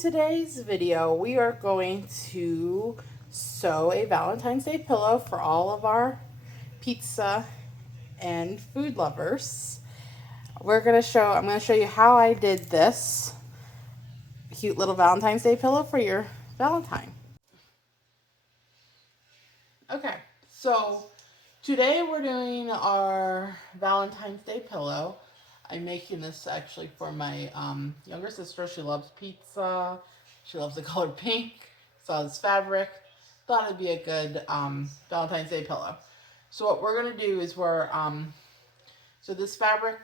today's video, we are going to sew a Valentine's Day pillow for all of our pizza and food lovers. I'm going to show you how I did this cute little Valentine's Day pillow for your Valentine. Okay, so today we're doing our Valentine's Day pillow. I'm making this actually for my younger sister. She loves pizza. She loves the color pink. Saw this fabric. Thought it'd be a good Valentine's Day pillow. So what we're going to do is so this fabric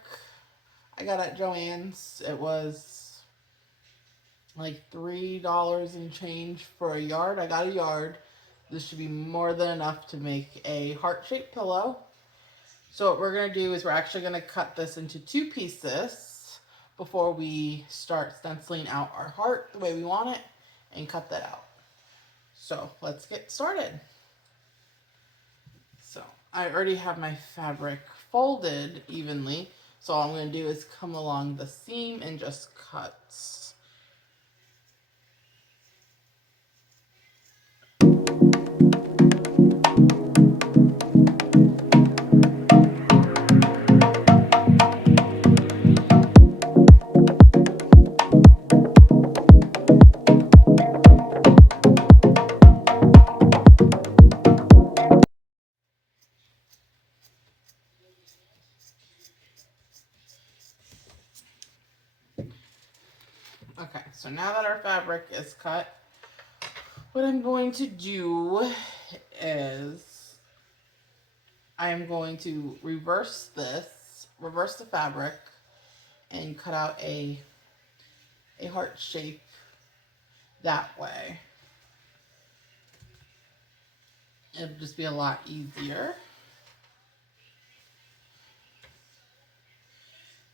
I got at Joann's. It was like $3 and change for a yard. I got a yard. This should be more than enough to make a heart-shaped pillow. So what we're going to do is we're actually going to cut this into 2 pieces before we start stenciling out our heart the way we want it and cut that out. So let's get started. So I already have my fabric folded evenly. So all I'm going to do is come along the seam and just cut. Okay, so now that our fabric is cut, what I'm going to do is I'm going to reverse the fabric and cut out a heart shape that way. It'll just be a lot easier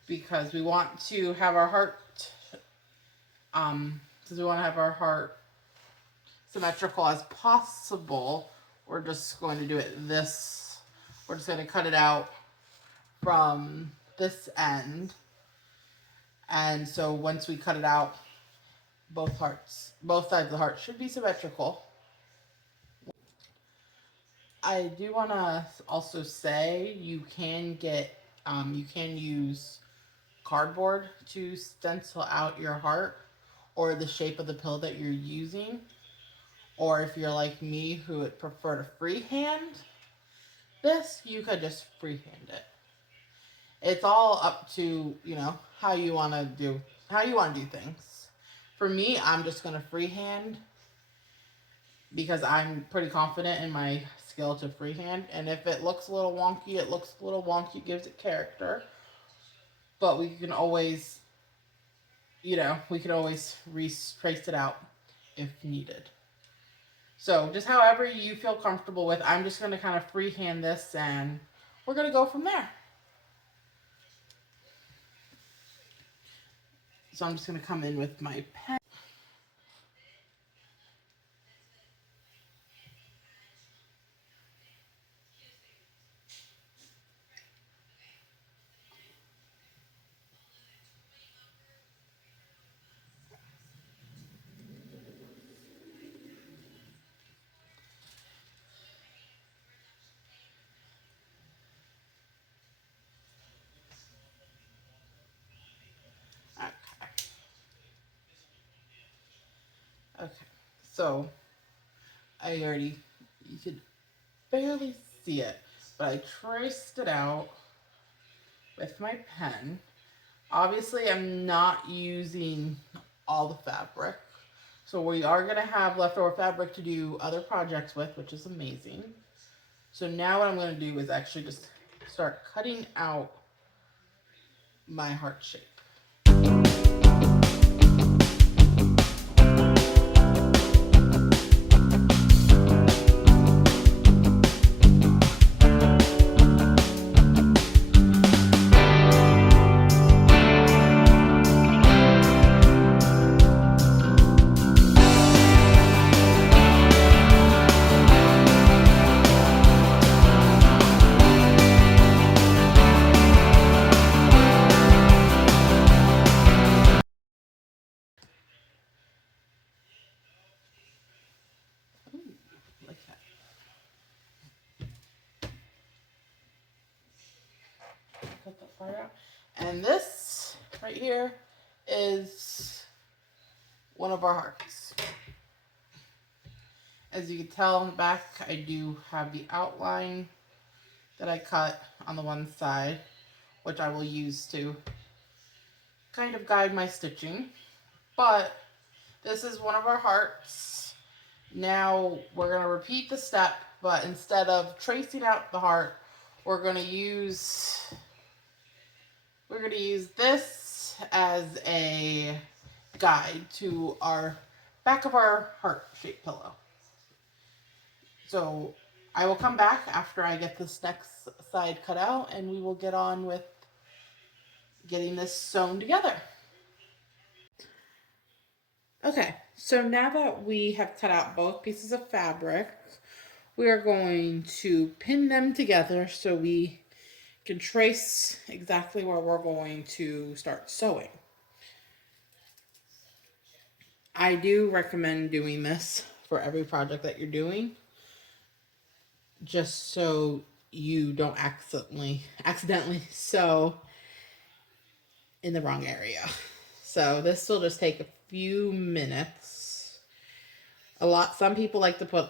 because we want to have our heart since we want to have our heart symmetrical as possible, we're just going to do it this. We're just going to cut it out from this end. And so once we cut it out, both sides of the heart should be symmetrical. I do want to also say you can use cardboard to stencil out your heart or the shape of the pillow that you're using. Or if you're like me who would prefer to freehand this, you could just freehand it. It's all up to, how you want to do things. For me, I'm just going to freehand because I'm pretty confident in my skill to freehand. And if it looks a little wonky, it gives it character. But we can always, retrace it out if needed. So just however you feel comfortable with, I'm just going to kind of freehand this and we're going to go from there. So I'm just going to come in with my pen. Okay, so you could barely see it, but I traced it out with my pen. Obviously, I'm not using all the fabric, so we are going to have leftover fabric to do other projects with, which is amazing. So now what I'm going to do is actually just start cutting out my heart shape. part out. And this right here is one of our hearts. As you can tell on the back, I do have the outline that I cut on the one side, which I will use to kind of guide my stitching. But this is one of our hearts. Now we're going to repeat the step, but instead of tracing out the heart, we're going to use this as a guide to our back of our heart-shaped pillow. So I will come back after I get this next side cut out, and we will get on with getting this sewn together. Okay, so now that we have cut out both pieces of fabric, we are going to pin them together so we can trace exactly where we're going to start sewing. I do recommend doing this for every project that you're doing, just so you don't accidentally sew in the wrong area. So this will just take a few minutes. Some people like to put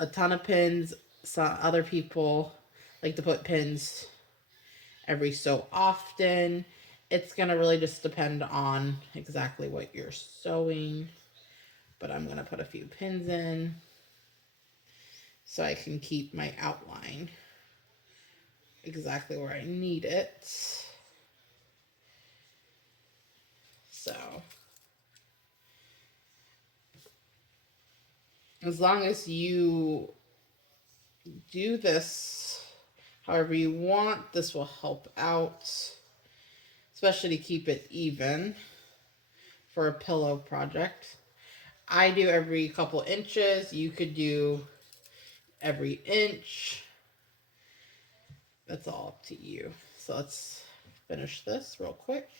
a ton of pins. Some other people like to put pins every so often. It's going to really just depend on exactly what you're sewing. But I'm going to put a few pins in so I can keep my outline exactly where I need it. So as long as you do this however you want, this will help out, especially to keep it even for a pillow project. I do every couple inches. You could do every inch. That's all up to you. So let's finish this real quick.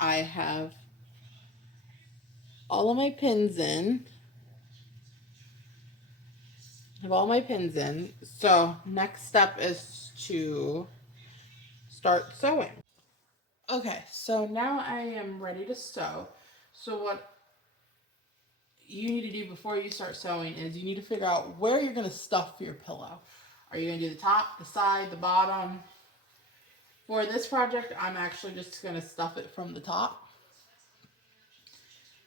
I have all of my pins in. So next step is to start sewing. Okay, so now I am ready to sew. So what you need to do before you start sewing is you need to figure out where you're going to stuff your pillow. Are you going to do the top, the side, the bottom? For this project, I'm actually just going to stuff it from the top.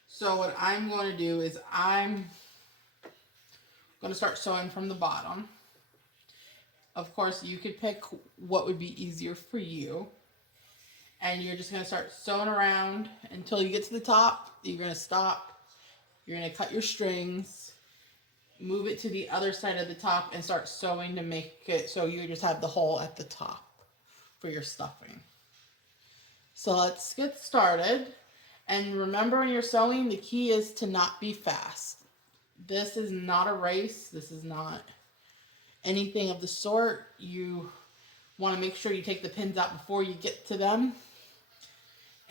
So what I'm going to do is I'm going to start sewing from the bottom. Of course, you could pick what would be easier for you. And you're just going to start sewing around until you get to the top. You're going to stop. You're going to cut your strings, move it to the other side of the top, and start sewing to make it so you just have the hole at the top for your stuffing. So let's get started. And remember, when you're sewing, the key is to not be fast. This is not a race. This is not anything of the sort. You want to make sure you take the pins out before you get to them.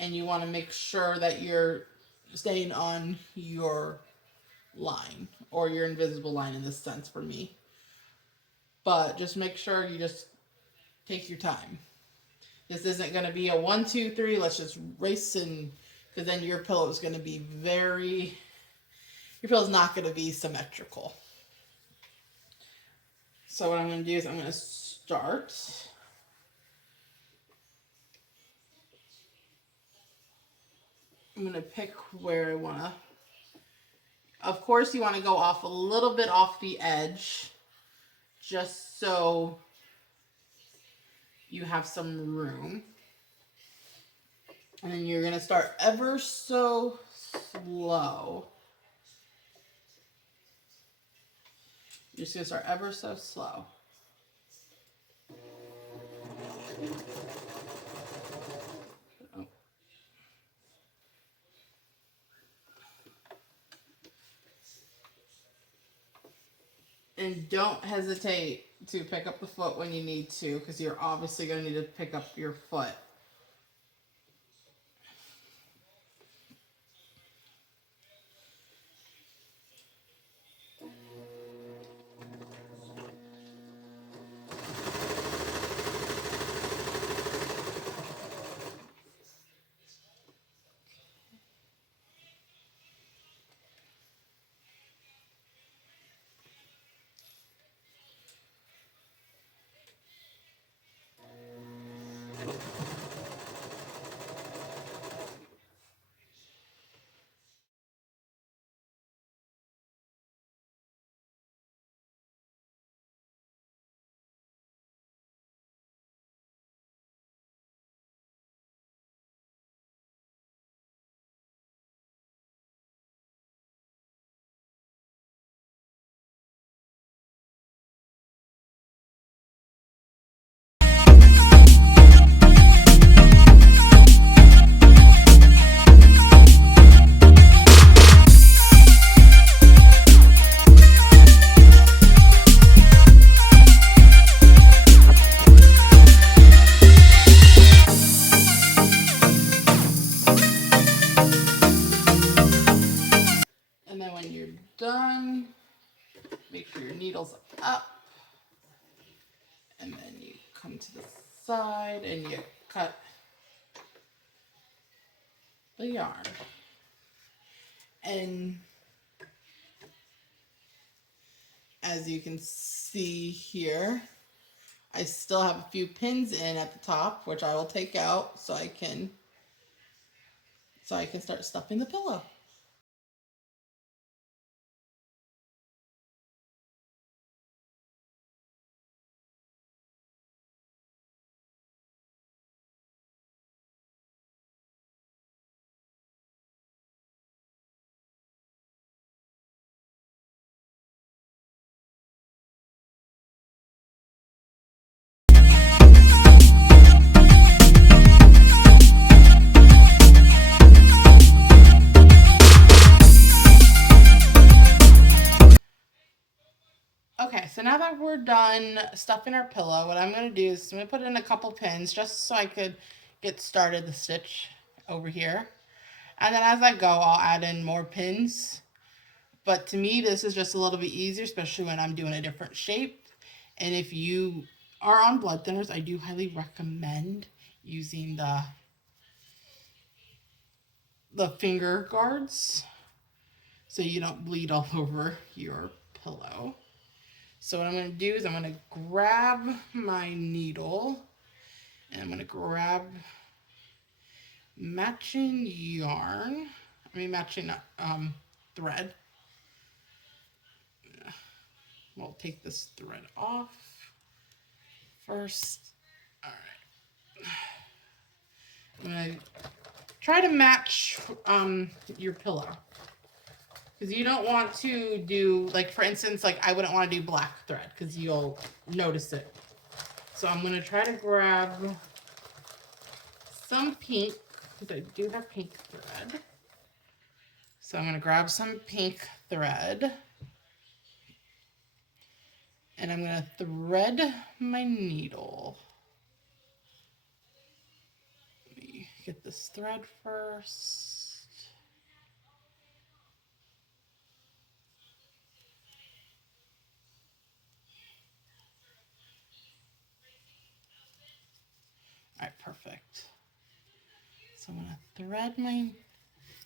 And you want to make sure that you're staying on your line, or your invisible line in this sense for me. but just make sure you just take your time. This isn't going to be a 1, 2, 3. Let's just race, and because then your pillow is going to be your pillow is not going to be symmetrical. So what I'm going to do is I'm going to start. I'm going to pick where I want to. Of course, you want to go off a little bit off the edge, just so you have some room. And then you're going to start ever so slow. You're just going to start ever so slow. Oh. And don't hesitate to pick up the foot when you need to, because you're obviously going to need to pick up your foot. And then when you're done, make sure your needle's up. And then you come to the side and you cut the yarn. And as you can see here, I still have a few pins in at the top, which I will take out so I can start stuffing the pillow. Okay, so now that we're done stuffing our pillow, what I'm going to do is I'm going to put in a couple pins just so I could get started the stitch over here. And then as I go, I'll add in more pins. But to me, this is just a little bit easier, especially when I'm doing a different shape. And if you are on blood thinners, I do highly recommend using the finger guards so you don't bleed all over your pillow. So what I'm going to do is I'm going to grab my needle and I'm going to grab matching yarn. Matching thread. We'll take this thread off first. All right. I'm going to try to match your pillow. Because you don't want to do, like, for instance, like, I wouldn't want to do black thread because you'll notice it. So I'm going to try to grab some pink, because I do have pink thread. So I'm going to grab some pink thread. And I'm going to thread my needle. Let me get this thread first. All right, perfect. So I'm gonna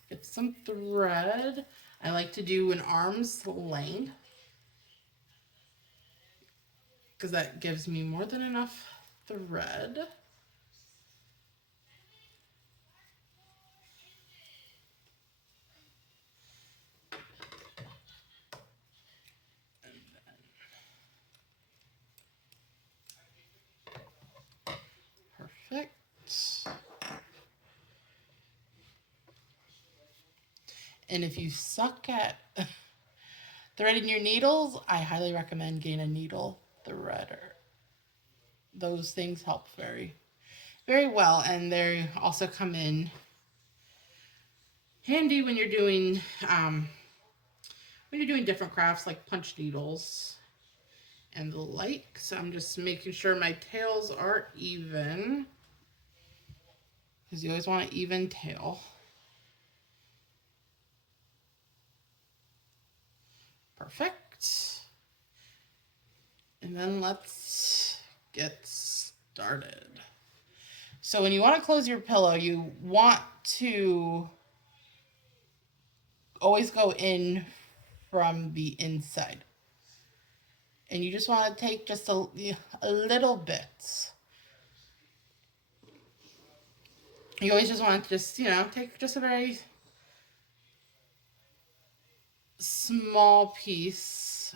get some thread. I like to do an arm's length because that gives me more than enough thread. Perfect. And if you suck at threading your needles, I highly recommend getting a needle threader. Those things help very, very well, and they also come in handy when you're doing different crafts like punch needles and the like. So I'm just making sure my tails are even, because you always want an even tail. Perfect. And then let's get started. So when you want to close your pillow, you want to always go in from the inside. And you just want to take just a little bit. You always just want to just, take just a very small piece,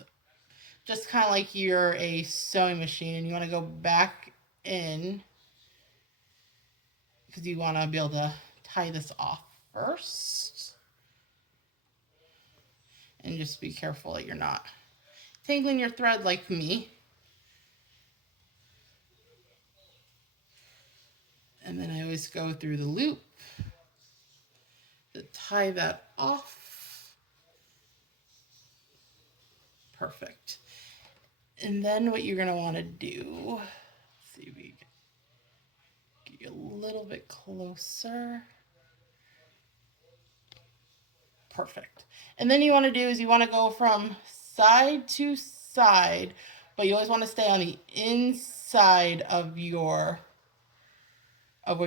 just kind of like you're a sewing machine, and you want to go back in because you want to be able to tie this off first. And just be careful that you're not tangling your thread like me. And then I always go through the loop to tie that off. Perfect. And then what you're going to want to do, let's see if we can get you a little bit closer. Perfect. And then you want to do is you want to go from side to side, but you always want to stay on the inside of where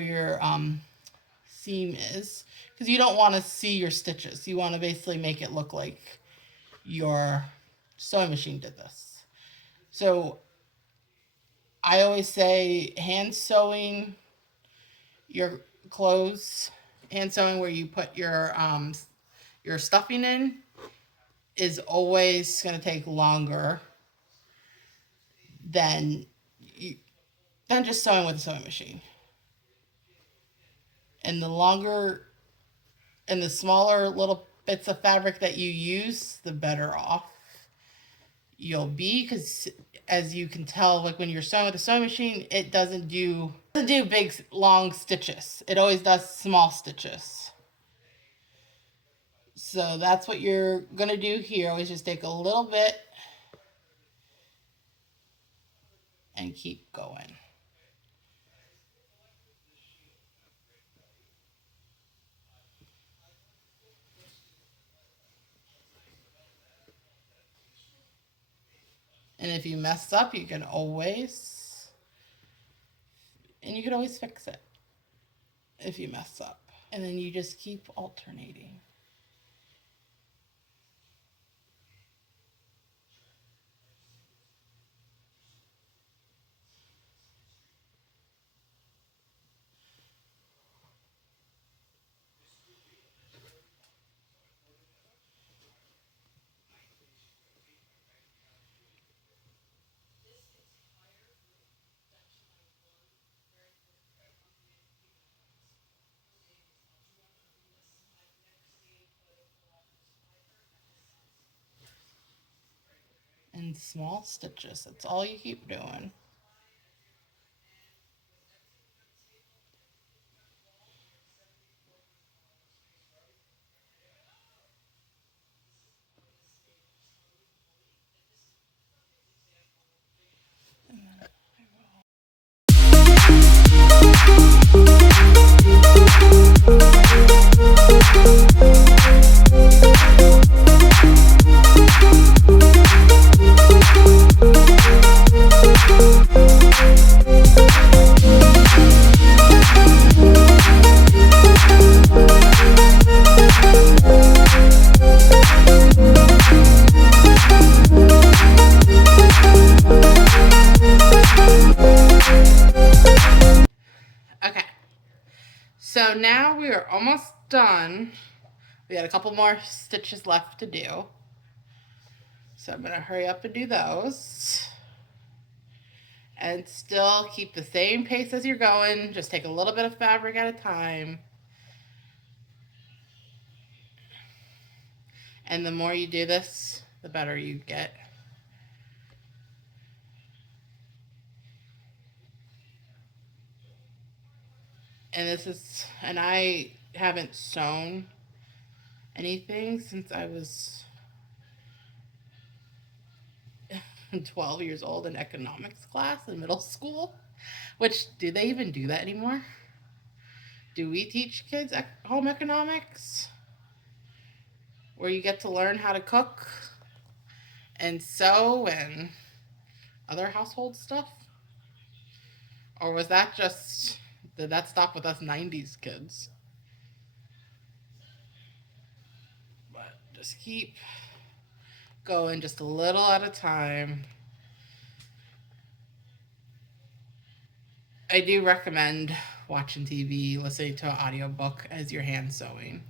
your seam is, because you don't want to see your stitches. You want to basically make it look like your sewing machine did this. So I always say hand sewing your clothes, hand sewing where you put your stuffing in, is always going to take longer than just sewing with a sewing machine. And the longer and the smaller little bits of fabric that you use, the better off you'll be, because as you can tell, like when you're sewing with a sewing machine, it doesn't do big long stitches. It always does small stitches. So that's what you're going to do here. Always just take a little bit and keep going. And if you mess up, you can always fix it if you mess up. And then you just keep alternating. And small stitches. That's all you keep doing. And then now we are almost done. We got a couple more stitches left to do. So I'm going to hurry up and do those. And still keep the same pace as you're going. Just take a little bit of fabric at a time. And the more you do this, the better you get. And I haven't sewn anything since I was 12 years old in economics class in middle school. Which, do they even do that anymore? Do we teach kids home economics? Where you get to learn how to cook and sew and other household stuff? Or was that just, did that stop with us 90s kids? But just keep going just a little at a time. I do recommend watching TV, listening to an audiobook as you're hand sewing,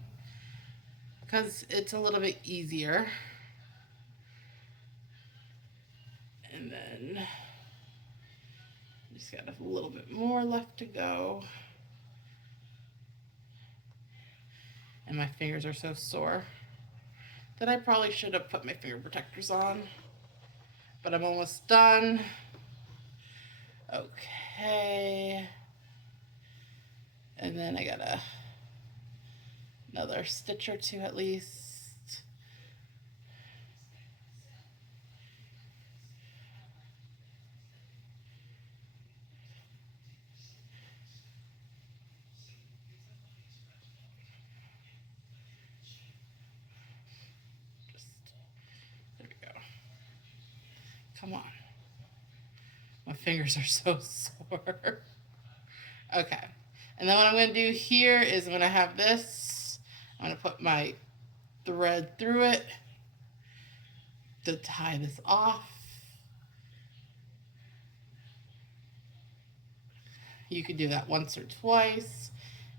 because it's a little bit easier. And then just got a little bit more left to go. And my fingers are so sore that I probably should have put my finger protectors on. But I'm almost done. Okay. And then I got another stitch or two at least. There we go. Come on. My fingers are so sore. Okay. And then what I'm going to do here is I'm going to have this. I'm going to put my thread through it to tie this off. You could do that once or twice.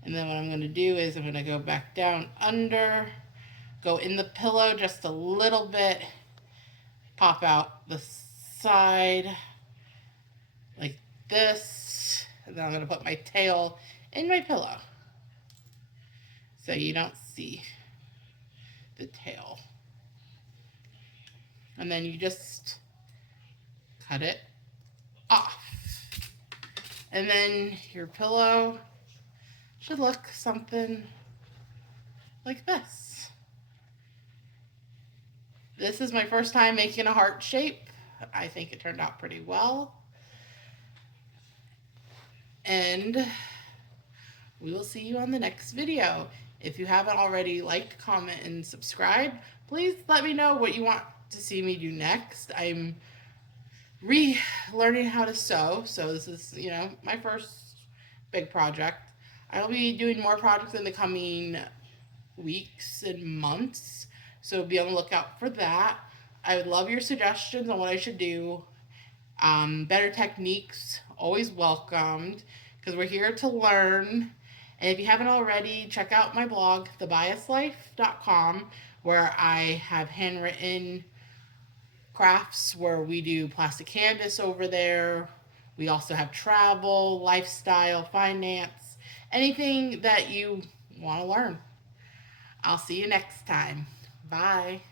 And then what I'm going to do is I'm going to go back down under, go in the pillow just a little bit, pop out the side like this, and then I'm going to put my tail in my pillow so you don't see the tail. And then you just cut it off. And then your pillow should look something like this. This is my first time making a heart shape. I think it turned out pretty well. And we will see you on the next video. If you haven't already liked, comment, and subscribe, please let me know what you want to see me do next. I'm relearning how to sew, so this is, my first big project. I'll be doing more projects in the coming weeks and months, so be on the lookout for that. I would love your suggestions on what I should do. Better techniques, always welcomed, because we're here to learn. And if you haven't already, check out my blog, thebiaslife.com, where I have handwritten crafts where we do plastic canvas over there. We also have travel, lifestyle, finance, anything that you want to learn. I'll see you next time. Bye.